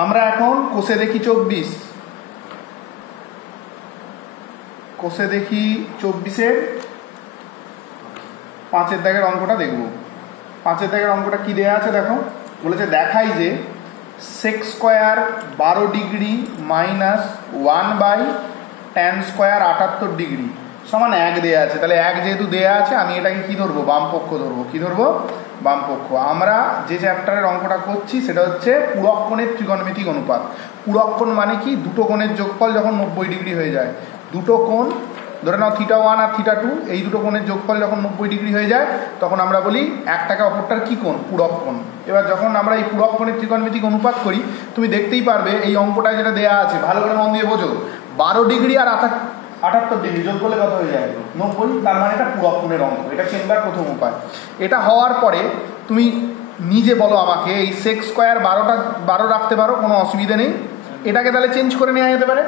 আমরা এখন কোষে দেখি 24, কোষে দেখি 24-এর 5-এর দাগের অঙ্কটা দেখব। 5-এর দাগের অঙ্কটা কি দেয়া আছে দেখো, বলেছে দেখাই যে sec square 12 degree minus 1/tan square 78 degree সমান 1 দেয়া আছে। তাহলে 1 যেহেতু দেয়া আছে আমি এটাকে কি ধরবো, বাম পক্ষ ধরবো। কি ধরবো, বাম পক্ষ। আমরা যে চ্যাপ্টারের অঙ্কটা করছি সেটা হচ্ছে পূরক কোণের ত্রিকোণমিতিক অনুপাত। পূরক কোণ মানে কি, দুটো কোণের যোগফল যখন 90 ডিগ্রি হয়ে যায়, দুটো কোণ ধরে নাও θ1 আর θ2, এই দুটো কোণের যোগফল যখন 90 ডিগ্রি হয়ে যায় তখন আমরা বলি একটাকে অপরটার কি কোণ, পূরক কোণ। এবার যখন আমরা এই পূরক কোণের ত্রিকোণমিতিক অনুপাত করি তুমি দেখতেই পারবে এই অঙ্কটা যেটা দেয়া আছে, ভালো করে মন দিয়ে বোঝো, 12 ডিগ্রি আর 78 ডিগ্রি যোগ করলে কত হয়ে যায়, 90। তার মানে এটা পূরক কোণের অঙ্ক। এটা চেম্বার প্রথম উপায়। এটা হওয়ার পরে তুমি নিজে বলো আমাকে, এই সেক স্কোয়ার 12 রাখতে পারো, কোনো অসুবিধা নেই। এটাকে তাহলে চেঞ্জ করে নেওয়া যেতে পারে।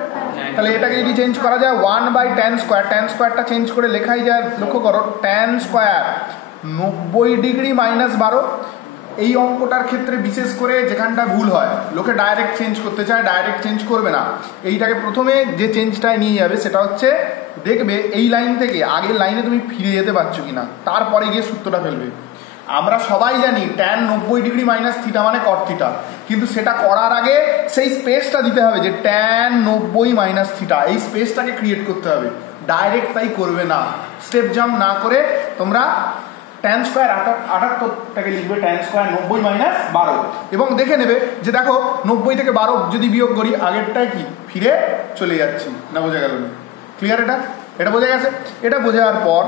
তাহলে এটাকে যদি চেঞ্জ করা যায় 1/tan স্কোয়ার, ট্যান স্কোয়ারটা চেঞ্জ করে লেখাই যায়, লক্ষ্য করো tan স্কোয়ার 90 ডিগ্রি মাইনাস 12। এই অঙ্কটার ক্ষেত্রে বিশেষ করে যেখানটা ভুল হয়, লোকে ডাইরেক্ট চেঞ্জ করতে চায়, ডাইরেক্ট চেঞ্জ করবে না। এইটাকে প্রথমে যে চেঞ্জটায় নিয়ে যাবে সেটা হচ্ছে দেখবে এই লাইন থেকে আগের লাইনে তুমি ফিরে যেতে পারছো কিনা, তারপরে গিয়ে সূত্রটা ফেলবে। আমরা সবাই জানি tan 90 ডিগ্রি মাইনাস থিটা মানে cot থিটা, কিন্তু সেটা করার আগে সেই স্পেসটা দিতে হবে যে tan 90 মাইনাস থিটা, এই স্পেসটাকে ক্রিয়েট করতে হবে। ডাইরেক্ট তাই করবে না, স্টেপ জাম্প না করে তোমরা tan স্কোয়ার 78টাকে লিখবে tan স্কোয়ার 90 মাইনাস 12 এবং দেখে নেবে যে দেখো 90 থেকে 12 যদি বিয়োগ করি আগেরটায় কি ফিরে চলে যাচ্ছি না। বোঝা গেল? ক্লিয়ার? এটা বোঝা গেছে? এটা বোঝার পর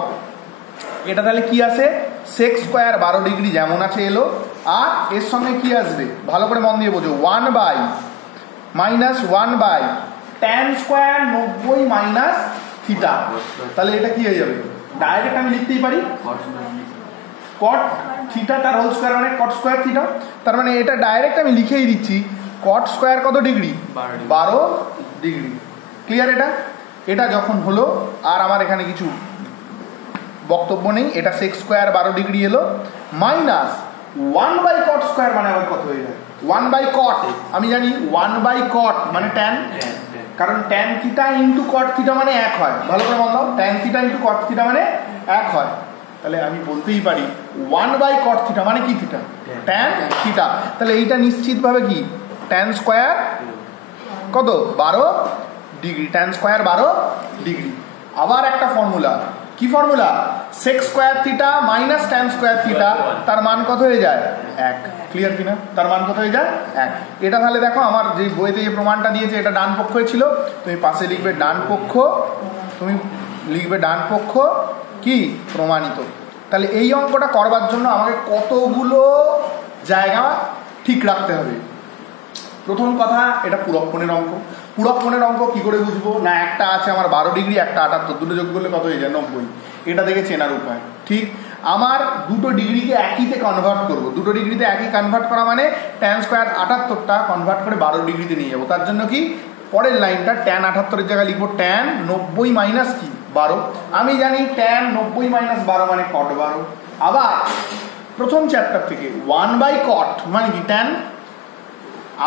এটা তাহলে কি আসে, সেক স্কোয়ার 12 ডিগ্রি যেমন আছে এলো, আর এর সঙ্গে কি আসবে ভালো করে মন দিয়ে বোঝো, 1/tan স্কোয়ার 90 মাইনাস থিটা। তাহলে এটা কি হয়ে যাবে, ডাইরেক্ট আমি লিখতেই পারি cot থিটা তার হোল স্কোয়ার মানে cot স্কোয়ার থিটা। তার মানে এটা ডাইরেক্ট আমি লিখেই দিচ্ছি cot স্কোয়ার কত ডিগ্রি, 12 ডিগ্রি। ক্লিয়ার? এটা যখন হলো আর আমার এখানে কিছু বক্তব্য নেই। এটা সেক স্কোয়ার 12 ডিগ্রি এলো মাইনাস 1/cot স্কোয়ার মানে আবার কত হয়ে যায়, 1/cot। আমি জানি 1/cot মানে tan, কারণ tan theta into cot theta মানে 1 হয়। ভালো করে মনে দাও, tan theta into cot theta মানে 1 হয়। তাহলে আমি বলতেই পারি 1/cot থিটা মানে কি থিটা, tan থিটা। তাহলে এইটা নিশ্চিতভাবে কি tan স্কোয়ার কত 12 ডিগ্রি, tan স্কোয়ার 12 ডিগ্রি। আবার একটা ফর্মুলা, কি formula, sec square theta minus tan square theta, তার মান কত হয়ে যায় 1। ক্লিয়ার কিনা? তার মান কত হয়ে যায় 1। এটা তাহলে দেখো আমার যে বইতে যে প্রমাণটা দিয়েছে এটা ডান পক্ষে ছিল, তুমি পাশে লিখবে ডান পক্ষ, তুমি লিখবে ডান পক্ষ কি প্রমাণিত। তাহলে এই অঙ্কটা করবার জন্য আমাকে কতগুলো জায়গা ঠিক রাখতে হবে। প্রথম কথা, এটা পূরক কোণের অঙ্ক। পূরক কোণের অঙ্ক কি করে বুঝবো না, একটা আছে আমার 12 ডিগ্রি, একটা 78, দুটো যোগ করলে কত হয়ে যায় 90। এটা দেখে চেনার উপায় ঠিক। আমার দুটো ডিগ্রিকে একইতে কনভার্ট করবো, দুটো ডিগ্রিতে একই কনভার্ট করা মানে tan স্কোয়ার 78টা কনভার্ট করে 12 ডিগ্রিতে নিয়ে যাবো। তার জন্য কি পরের লাইনটা tan 78-এর জায়গায় লিখবো tan 90 মাইনাস কি 12। আমি জানি tan 90 মাইনাস 12 মানে cot 12। আবার প্রথম চ্যাপ্টার থেকে 1/cot মানে কি tan,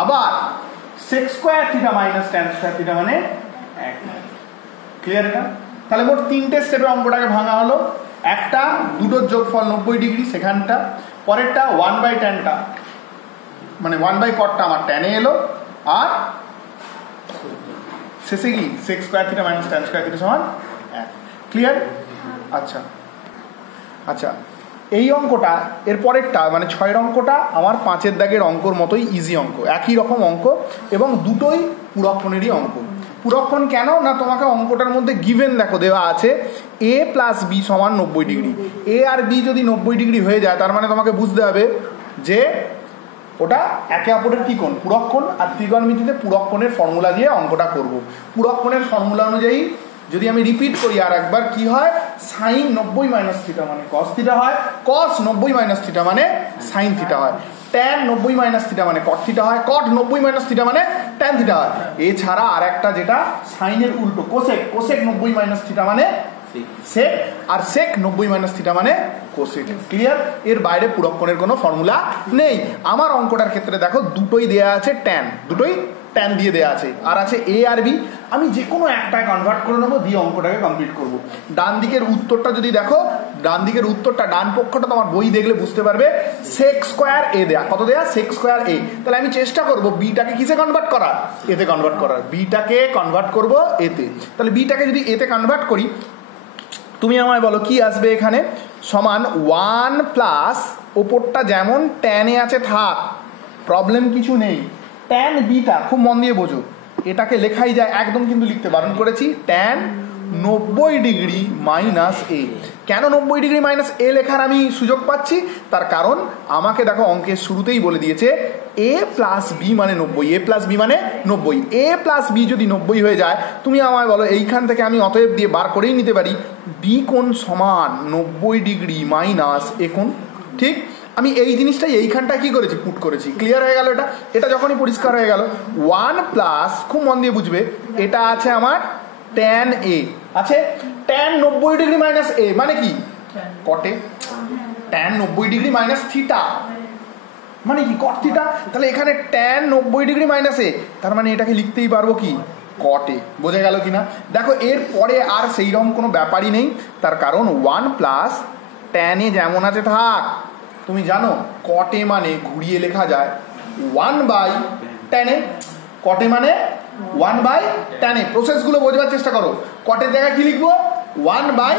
আবার sec square theta minus tan square theta মানে 1। ক্লিয়ার? তাহলে মোট 3টে স্টেপে অঙ্কটাকে ভাঙা হলো। একটা দুটোর যোগফল 90 ডিগ্রি সেখানটা, পরেরটা 1/tanটা মানে 1/cotটা আমার tan এ এলো, আর শেষে কি sec square theta minus tan square theta সমান 1। ক্লিয়ার? আচ্ছা এই অঙ্কটা এর পরেরটা মানে 6এর অঙ্কটা আমার 5-এর দাগের অঙ্কর মতোই ইজি অঙ্ক, একই রকম অঙ্ক এবং দুটোই পূরক কোণেরই অঙ্ক। পূরক কোণ কেন না, তোমাকে অঙ্কটার মধ্যে গিভেন দেখো দেওয়া আছে a প্লাস বি সমান 90 ডিগ্রি। এ আর বি যদি 90 ডিগ্রি হয়ে যায় তার মানে তোমাকে বুঝতে হবে যে ওটা একে অপরের কি কোণ, পূরক কোণ। আর ত্রিকোণমিতিতে পূরক কোণের ফর্মুলা দিয়ে অঙ্কটা করব। পূরক কোণের ফর্মুলা অনুযায়ী যদি আমি রিপিট করি আর একবার, কি হয়, সাইন 90 মাইনাস থিটা মানে কস থিটা হয়, কস 90 মাইনাস থিটা মানে সাইন থিটা হয়, tan 90 মাইনাস থিটা মানে কট থিটা হয়, কট 90 মাইনাস থিটা মানে tan থিটা হয়। এছাড়া আর একটা যেটা সাইনের উল্টো কোসেক, কোসেক 90 মাইনাস থিটা মানে সেক, আর সেক 90 মাইনাস থিটা মানে কোসেক। ক্লিয়ার? এর বাইরে পূরক কোণের কোনো ফর্মুলা নেই। আমার অঙ্কটার ক্ষেত্রে দেখো দুটোই দেয়া আছে ট্যান, দুটোই ট্যান দিয়ে দেওয়া আছে, আর আছে এ আর বি। আমি যে কোনো একটায় কনভার্ট করে নেবো, দিয়ে অঙ্কটাকে কমপ্লিট করব। ডান দিকের উত্তরটা যদি দেখো, ডান দিকের উত্তরটা, ডান পক্ষটা তোমার বই দেখলে বুঝতে পারবে সেক স্কোয়ার এ দেয়া। কত দেয়া? সেক স্কোয়ার এ। তাহলে আমি চেষ্টা করব বিটাকে কিসে কনভার্ট করার? এতে কনভার্ট করার। বিটাকে কনভার্ট করব এতে। তাহলে বিটাকে যদি এতে কনভার্ট করি, তুমি আমায় বলো কি আসবে এখানে? সমান 1 প্লাস ওপরটা যেমন ট্যানে আছে থাক, প্রবলেম কিছু নেই। ট্যান বিটা খুব মন দিয়ে বোঝো, এটাকে লেখাই যায়, একদম কিন্তু লিখতে বারণ করেছি। ট্যান 90 ডিগ্রি মাইনাস এ। কেন 90 ডিগ্রি মাইনাস এ লেখার আমি সুযোগ পাচ্ছি? তার কারণ আমাকে দেখো অঙ্কের শুরুতেই বলে দিয়েছে এ প্লাস বি মানে 90। এ প্লাস বি মানে 90। এ প্লাস বি যদি 90 হয়ে যায়, তুমি আমায় বলো এইখান থেকে আমি অতএব দিয়ে বার করেই নিতে পারি বি কোণ সমান 90 ডিগ্রি মাইনাস এ কোণ। ঠিক? আমি এই জিনিসটাই এইখানটায় কি করেছি? পুট করেছি। ক্লিয়ার হয়ে গেল? এটা যখনই পরিষ্কার হয়ে গেল, 1 প্লাস, খুব মন দিয়ে বুঝবে, এটা আছে আমার ট্যান এ আছে। ট্যান 90 ডিগ্রি মাইনাস এ মানে কি? কটে। ট্যান 90 ডিগ্রি মাইনাস থিটা মানে কি? কট থিটা। তাহলে এখানে ট্যান 90 ডিগ্রি মাইনাস এ, তার মানে এটাকে লিখতেই পারবো কি? কটে। বোঝা গেল কিনা? দেখো এর পরে আর সেই রকম কোনো ব্যাপারই নেই, তার কারণ 1 প্লাস ট্যানে যেমন আছে থাক। তুমি জানো কটে মানে ঘুরিয়ে লেখা যায় 1 বাই ট্যানে। কটে মানে 1 বাই ট্যানে। প্রসেসগুলো বোঝবার চেষ্টা করো। কটের জায়গায় কি লিখবো? 1 বাই,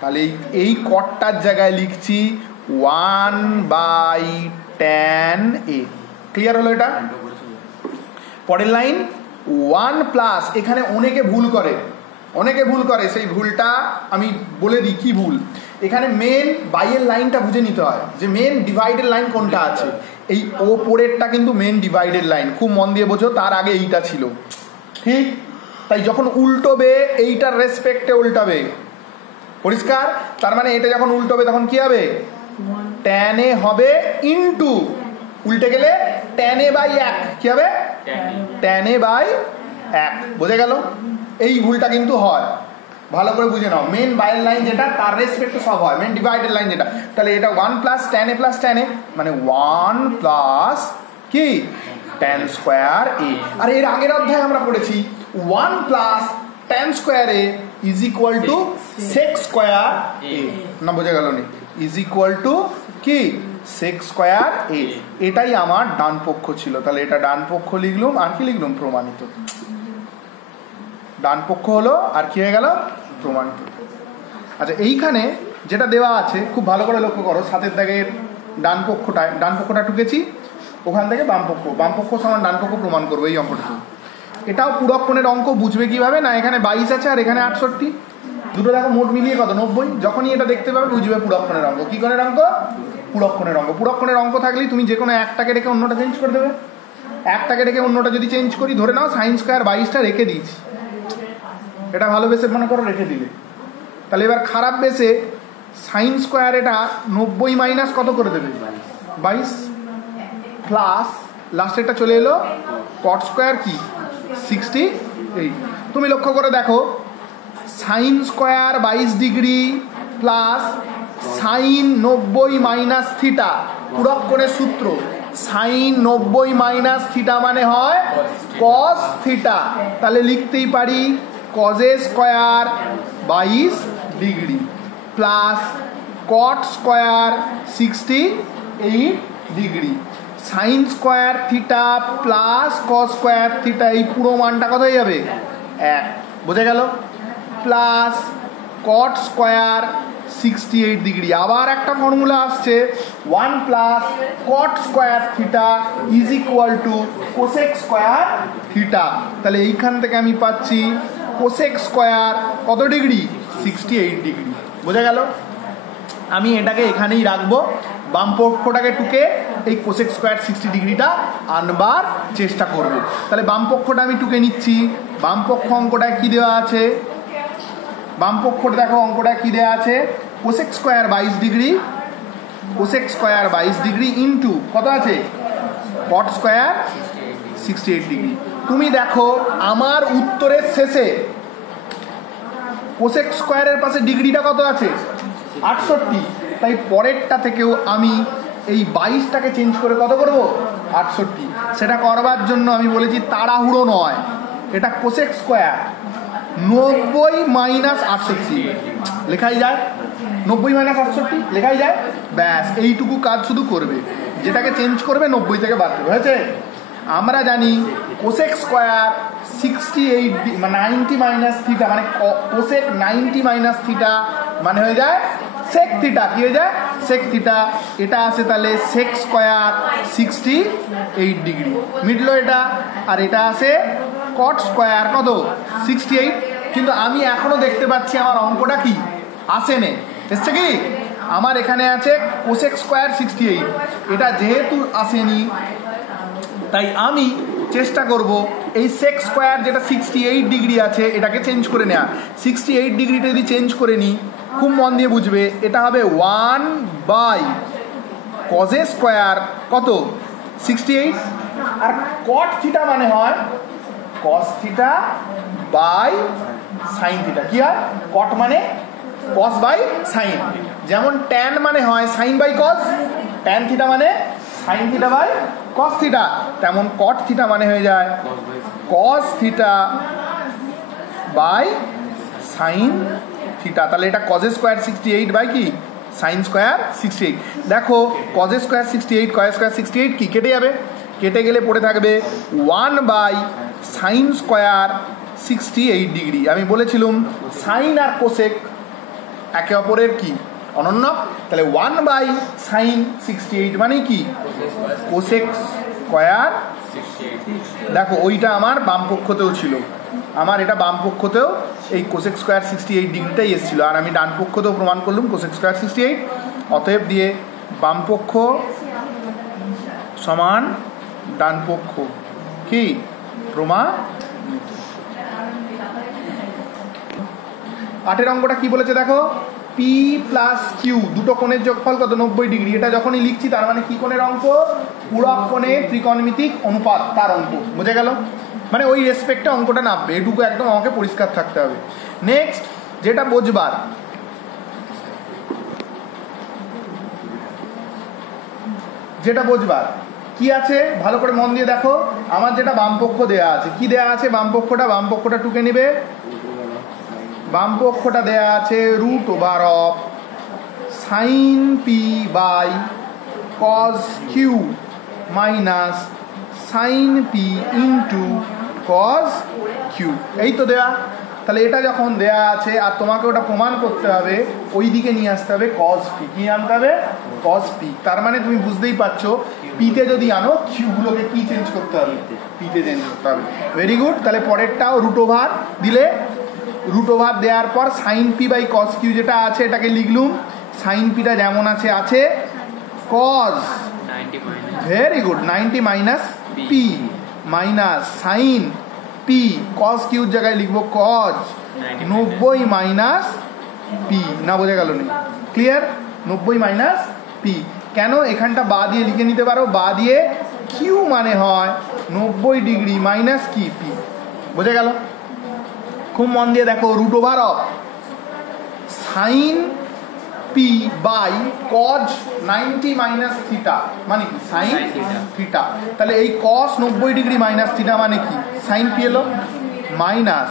তাহলে এই কটটার জায়গায় লিখছি 1 বাই ট্যান এ। ক্লিয়ার হলো এটা? পরের লাইন 1 প্লাস, এখানে অনেকে ভুল করে, সেই ভুলটা আমি বলে দিই কি ভুল। এখানে মেন বাইয়ের লাইনটা বুঝে নিতে হয় যে মেন ডিভাইডের লাইন কোনটা আছে। এই ওপরেরটা কিন্তু মেন ডিভাইডের লাইন, খুব মন দিয়ে বোঝো। তার আগে এইটা ছিল, ঠিক? তাই যখন উল্টোবে এইটার রেসপেক্টে উল্টাবে। পরিষ্কার? তার মানে এটা যখন উল্টোবে তখন কি হবে? ট্যান এ হবে ইনটু, উল্টে গেলে ট্যান এ বাই 1 কি হবে? Tan A by 1। বোঝা গেল? এই ভুলটা কিন্তু হয়, ভালো করে বুঝে নাও। মেন বাইয়ের লাইন যেটা তার রেসপেক্টে সব হয়, মেন ডিভাইডেড লাইন যেটা। তাহলে এটা 1 plus tan A plus tan A মানে 1 প্লাস কি? ট্যান স্কোয়ার এ। আর এর আগের অধ্যায়ে আমরা পড়েছি 1 plus tan square A is equal to sec square A. না বোঝা গেল নি? ইজ ইকুয়াল টু কি? Sec square A. এটাই আমার ডান পক্ষ ছিল। তাহলে এটা ডান পক্ষ লিখলুম, আর কি লিখলুম? প্রমাণিত। ডান পক্ষ হলো, আর কি হয়ে গেল? প্রমাণিত। আচ্ছা, এইখানে যেটা দেওয়া আছে খুব ভালো করে লক্ষ্য করো। 7 দাগের ডান পক্ষটা টুকেছি, ওখান থেকে বাম পক্ষ সমান ডান পক্ষ প্রমাণ করবো এই অঙ্কটা। এটাও পূরক কোণের অঙ্ক। বুঝবে কিভাবে? না এখানে 22 আছে আর এখানে 68, দুটো দেখো মোট মিলিয়ে কত? 90। যখনই এটা দেখতে পাবে বুঝবে পূরক কোণের অঙ্ক। কি কোণের অঙ্ক? পূরক কোণের অঙ্ক। পূরক কোণের অঙ্ক থাকলেই তুমি যে কোনো একটাকে রেখে অন্যটা চেঞ্জ করে দেবে। একটাকে রেখে অন্যটা যদি চেঞ্জ করি, ধরে নাও সাইন স্কোয়ার 22টা রেখে দিয়েছি, এটা ভালো বেসে মনে করো রেখে দিলে। তাহলে এবার খারাপ বেসে সাইন স্কোয়ার এটা 90 মাইনাস কত করে দেবে? 22 প্লাস লাস্টেরটা চলে এলো কট স্কোয়ার কি? 68। তুমি লক্ষ্য করে দেখো, sine square 22 degree plus sine 90 minus theta. পূরক কোণের সূত্র সাইন 90 মাইনাস থিটা মানে হয় কস থিটা। তাহলে লিখতেই পারি cos square 22 degree plus cot square 68 degree, sine square theta plus cos square theta. এই পুরো মানটা কত হয়ে যাবে? 1। বোঝা গেল? Plus cot square 68 degree. আবার একটা ফর্মুলা আসছে 1 plus cot square theta is equal to cosec square theta. তাহলে এইখান থেকে আমি পাচ্ছি কোসেক স্কোয়ার কত ডিগ্রি? 68 ডিগ্রি। বোঝা গেল? আমি এটাকে এখানেই রাখবো, বাম পক্ষটাকে টুকে এই কোসেক স্কোয়ার 60 ডিগ্রিটা আনবার চেষ্টা করব। তাহলে বাম পক্ষটা আমি টুকে নিচ্ছি। বাম পক্ষ অঙ্কটায় কি দেওয়া আছে? বাম পক্ষটা দেখো অঙ্কটায় কি দেওয়া আছে? Cosec square 22 degree, cosec square 22 degree into কত আছে? কট স্কোয়ার 68 ডিগ্রি। তুমি দেখো আমার উত্তরের শেষে কোসেক স্কোয়ারের পাশে ডিগ্রিটা কত আছে? 68। তাই পরেরটা থেকেও আমি এই 22টাকে চেঞ্জ করে কত করব 68। সেটা করবার জন্য আমি বলেছি তাড়াহুড়ো নয়, এটা কোসেক স্কোয়ার 90 মাইনাস 68 লেখাই যায়, 90 মাইনাস 68 লেখাই যায়, ব্যাস এইটুকু কাজ শুধু করবে, যেটাকে চেঞ্জ করবে 90 থেকে বাদ দেবে, হয়েছে। আমরা জানি কোসেক স্কোয়ার 68 90 মাইনাস থিটা মানে কোসেক 90 মাইনাস থিটা মানে হয়ে যায় সেক থিটা, কি হয়ে যায় সেক থিটা। এটা আসে তাহলে সেক স্কোয়ার 68 ডিগ্রি মিটলো এটা, আর এটা আসে কট স্কোয়ার কত 68। কিন্তু আমি এখনো দেখতে পাচ্ছি আমার অঙ্কটা কি আসেনে, এসছে কি আমার এখানে আছে কোসেক স্কোয়ার 68, এটা যেহেতু আসেনি তাই আমি চেষ্টা করব এই সেক স্কোয়ার যেটা 68 ডিগ্রি আছে এটাকে চেঞ্জ করে নেওয়া। 68 ডিগ্রিটা যদি চেঞ্জ করে নিই, খুব মন দিয়ে বুঝবে, এটা হবে 1 কজ স্কোয়ার কত 68, আর কট থিটা মানে হয় cos theta by sine theta. কি হয় কট মানে কস বাই সাইন, যেমন ট্যান মানে হয় sine by cos, tan theta মানে sine theta by cos theta, তেমন কট থিটা মানে হয়ে যায় cos theta by sine theta. তাহলে এটা কজ স্কোয়ার 68 বাই কি সাইন স্কোয়ার 68। দেখো কজ স্কোয়ার 68 কজ স্কোয়ার 68 কি কেটে যাবে, কেটে গেলে পড়ে থাকবে 1 বাই সাইন স্কোয়ার 68 ডিগ্রি। আমি বলেছিলাম সাইন আর কোসেক একে অপরের কি অনন্য, তাহলে 1 বাই সাইন 68 মানে কি কোসেক স্কোয়ার। দেখো ওইটা আমার বাম পক্ষতেও ছিল, আমার এটা বাম পক্ষতেও এই কোসেক স্কোয়ার 68 ডিগ্রিটাই এসেছিল, আর আমি ডান পক্ষতেও প্রমাণ করলাম কোসেক স্কোয়ার 68। অতএব দিয়ে বাম পক্ষ সমান ডান পক্ষ কি প্রমাণ। 8 অঙ্কটা কি বলেছে দেখো, পি প্লাস কিউ দুটো কোণের যোগফল কত 90 ডিগ্রি। এটা যখনই লিখছি তার মানে কি কোণের অঙ্ক, পুরক কোণে ত্রিকোণমিতিক অনুপাত তার অঙ্ক, বুঝে গেল, মানে ওই রেসপেক্টে অঙ্কটা নামবে, এটুকু একদম আমাকে পরিষ্কার থাকতে হবে। নেক্সট যেটা বোঝবার, কি আছে ভালো করে মন দিয়ে দেখো, আমার যেটা বামপক্ষ দেয়া আছে, কি দেয়া আছে বামপক্ষটা টুকে নেবে, বামপক্ষটা দেয়া আছে root over of sine P by cos Q minus sine P into cos Q, এই তো দেয়া। তাহলে এটা যখন দেয়া আছে আর তোমাকে ওটা প্রমাণ করতে হবে, ওই দিকে নিয়ে আসতে হবে কজ পি, কি আনতে হবে কজ পি। তার মানে তুমি বুঝতেই পারছো পিতে যদি আনো কিউগুলোকে কি চেঞ্জ করতে হবে, পিতে চেঞ্জ করতে হবে। Very good. তাহলে পরেরটাও রুট ওভার দিলে, রুট ওভার দেওয়ার পর sine P by cos Q যেটা আছে এটাকে লিখলুম, সাইন পিটা যেমন আছে আছে cos, very good 90 minus P minus sine P, cos কিউর জায়গায় লিখবো কজ 90 মাইনাস পি, না বোঝা গেল না, ক্লিয়ার 90 মাইনাস পি। কেন এখানটা বা দিয়ে লিখে নিতে পারো, বা দিয়ে কিউ মানে হয় 90 ডিগ্রি মাইনাস কি পি, বোঝা গেল। খুব মন দিয়ে দেখো, root over of sine P by cos 90 minus theta মানে কি সাইন থিটা। তাহলে এই কস 90 ডিগ্রি মাইনাস থিটা মানে কি সাইন পি এলো, মাইনাস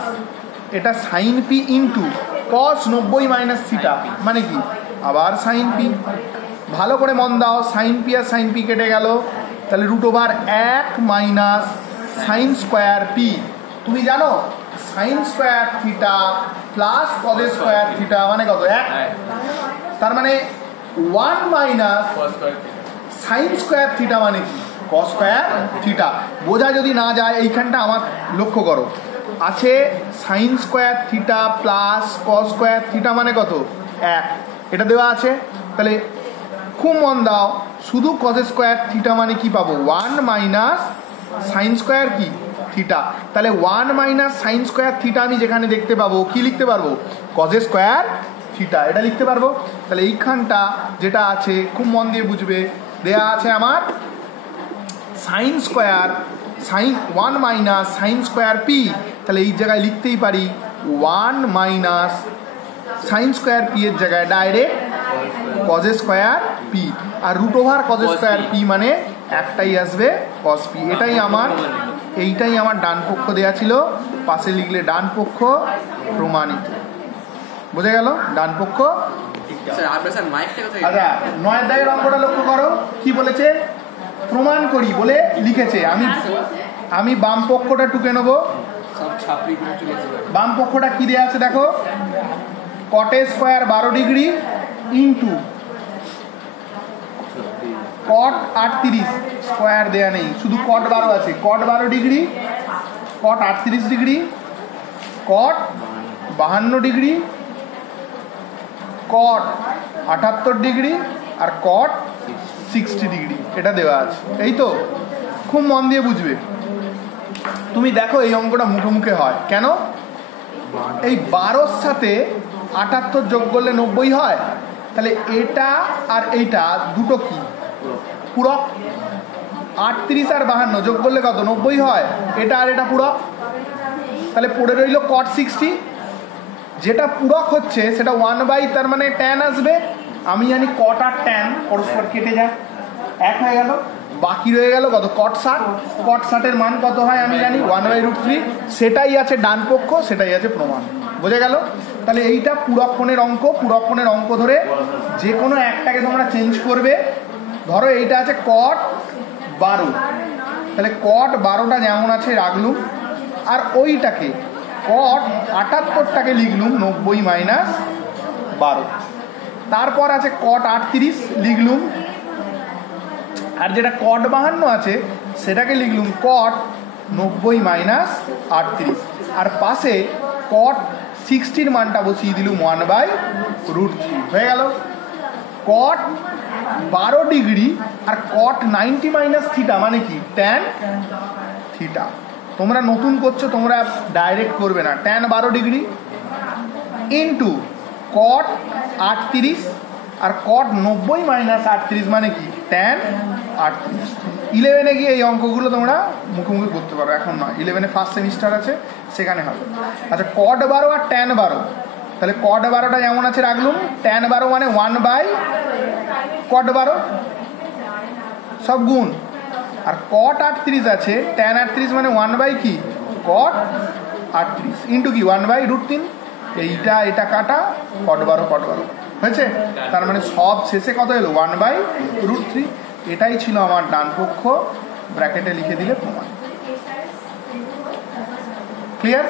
এটা sine P into cos 90 minus theta মানে কি আবার সাইন পি। ভালো করে মন দাও, সাইন পি আর সাইন পি কেটে গেল, তাহলে root over 1 minus sine square P. তুমি জানো sine square theta plus cos square theta মানে কত 1, তার মানে 1 মাইনাস সাইন স্কোয়ার থিটা মানে কি কস স্কোয়ার থিটা। বোঝা যদি না যায় এইখানটা আমার লক্ষ্য করো, আছে sign square theta plus cos square theta মানে কত 1, এটা দেওয়া আছে। তাহলে খুব মন দাও, শুধু কজ স্কোয়ার থিটা মানে কি পাবো 1 মাইনাস সাইন স্কোয়ার কি থিটা। তাহলে 1 মাইনাস সাইন স্কোয়ার থিটা আমি যেখানে দেখতে পাবো কি লিখতে পারবো কজ স্কোয়ার থিটা, এটা লিখতে পারবো। তাহলে এইখানটা যেটা আছে খুব মন দিয়ে বুঝবে, দেয়া আছে আমার sine square sine 1 minus sine square P, তাহলে এই জায়গায় লিখতেই পারি 1 মাইনাস সাইন স্কোয়ার পি এর জায়গায় ডাইরেক্ট কজ স্কোয়ার পি, আর root over cos square P মানে একটাই আসবে কস পি। এইটাই আমার ডান পক্ষ দেয়া ছিল, পাশে লিখলে ডান পক্ষ প্রমাণিত। বোঝা গেল ডান পক্ষ। আচ্ছা 9 দাগের অঙ্কটা লক্ষ্য করো কি বলেছে, প্রমাণ করি বলে লিখেছে। আমি বাম পক্ষটা টুকে নেবো। বাম পক্ষটা কি দেওয়া আছে দেখো, cot square 12 degree into cot 38, square দেয়া নেই, শুধু কট 12 আছে। কট 12 ডিগ্রি, কট 38 ডিগ্রি, কট 52 ডিগ্রি, কট 78 ডিগ্রি, আর কট 60 ডিগ্রি। এটা দেওয়া আছে। এই তো, খুব মন দিয়ে বুঝবে। তুমি দেখো এই অঙ্কটা মুখে মুখে হয় কেন, এই 12-র সাথে 78 যোগ করলে 90 হয়, তাহলে এটা আর এইটা দুটো কি পূরক। 38 আর 52 যোগ করলে কত 90 হয়, এটা আর এটা পূরক। তাহলে পড়ে রইল কট 60, যেটা পূরক হচ্ছে সেটা 1/, তার মানে tan আসবে। আমি জানি কট আর tan পরস্পর কেটে যায়, এক হয়ে গেল। বাকি রয়ে গেল কত, কট 60। কট 60-এর মান কত হয় আমি জানি 1/√3, সেটাই আছে ডান পক্ষ, সেটাই আছে প্রমাণ। বোঝা গেল? তাহলে এইটা পুরক্ষণের অঙ্ক। পুরক্ষণের অঙ্ক ধরে যে কোনো একটাকে তোমরা চেঞ্জ করবে। ধরো এইটা আছে কট 12, তাহলে কট 12টা যেমন আছে রাখলুম, আর ওইটাকে কট 78টাকে লিখলুম 90 মাইনাস 12। তারপর আছে কট 38 লিখলুম, আর যেটা কট 52 আছে সেটাকে লিখলুম কট 90 মাইনাস 38, আর পাশে কট 60-র মানটা বসিয়ে দিলুম 1/√3। হয়ে গেল কট 12 ডিগ্রি আর কট 90 মাইনাস থিটা মানে কি ট্যান থিটা। তোমরা নতুন করছো, তোমরা ডাইরেক্ট করবে না। ট্যান 12 ডিগ্রি ইন্টু কট 38 আর কট 90 মাইনাস 38 মানে কি ট্যান 38। 11-এ গিয়ে এই অঙ্কগুলো তোমরা মুখে মুখে করতে পারো, এখন নয়। 11-এ ফার্স্ট সেমিস্টার আছে, সেখানে হবে। আচ্ছা কট 12 আর ট্যান 12, তাহলে কট 12টা যেমন আছে রাখলুম, ট্যান 12 মানে 1/কট 12 সব গুণ, আর কট 38 আছে, ট্যান 38 মানে 1/ কি কট 38 ইন্টু কি 1/√3। এইটা এটা কাটা, কট 12 কট 12 হয়েছে। তার মানে সব শেষে কত এলো 1/√3। এটাই ছিল আমার ডান পক্ষ, ব্র্যাকেটে লিখে দিলে প্রমাণ। ক্লিয়ার?